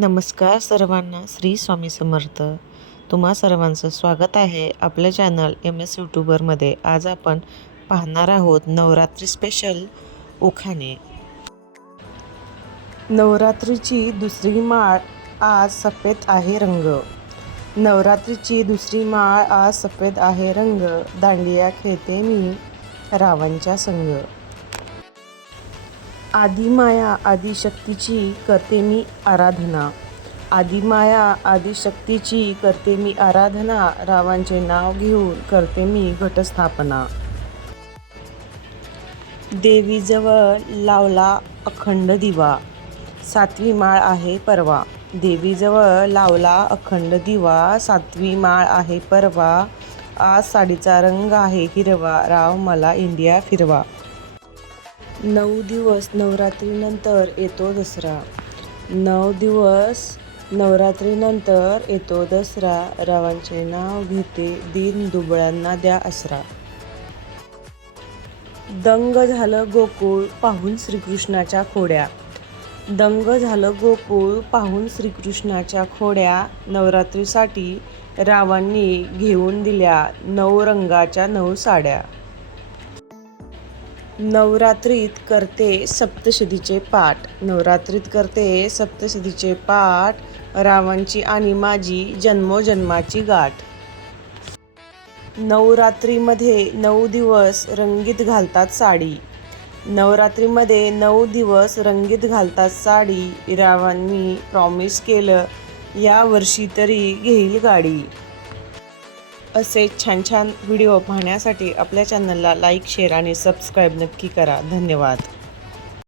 नमस्कार सर्वांना श्री स्वामी समर्थ. तुम्हा सर्वांचं स्वागत आहे आपल्या चॅनल एम एस यूट्यूबरमध्ये आज आपण पाहणार आहोत नवरात्री स्पेशल उखाणे. नवरात्रीची दुसरी माळ आज सफेद आहे रंग. नवरात्रीची दुसरी माळ आज सफेद आहे रंग. दांडिया खेळते मी रावांच्या संग. आदिमाया आदिशक्तीची करते मी आराधना. आदिमाया आदिशक्तीची करते मी आराधना. रावांचे नाव घेऊन करते मी घटस्थापना. देवीजवळ लावला अखंड दिवा. सातवी माळ आहे परवा. देवीजवळ लावला अखंड दिवा. सातवी माळ आहे परवा. आज साडीचा रंग आहे हिरवा. राव मला इंडिया फिरवा. नऊ दिवस नवरात्रीनंतर येतो दसरा. नऊ दिवस नवरात्रीनंतर येतो दसरा. रावांचे नाव घेते दिन दुबळ्यांना द्या आसरा दंग झालं गोकुळ पाहून श्रीकृष्णाच्या खोड्या. दंग झालं गोकुळ पाहून श्रीकृष्णाच्या खोड्या. नवरात्रीसाठी रावांनी घेऊन दिल्या नऊ रंगाच्या नऊ साड्या. नवरात्रीत करते सप्तशतीचे पाठ. नवरात्रीत करते सप्तशतीचे पाठ रावांची आणि माझी जन्मोजन्माची गाठ. नवरात्रीमध्ये नऊ दिवस रंगीत घालतात साडी. नवरात्रीमध्ये नऊ दिवस रंगीत घालतात साडी. रावणनी प्रॉमिस केलं या वर्षी तरी घेईल गाडी. असे छान छान व्हिडिओ पाहण्यासाठी आपल्या चॅनलला लाईक शेअर आणि सबस्क्राईब नक्की करा. धन्यवाद.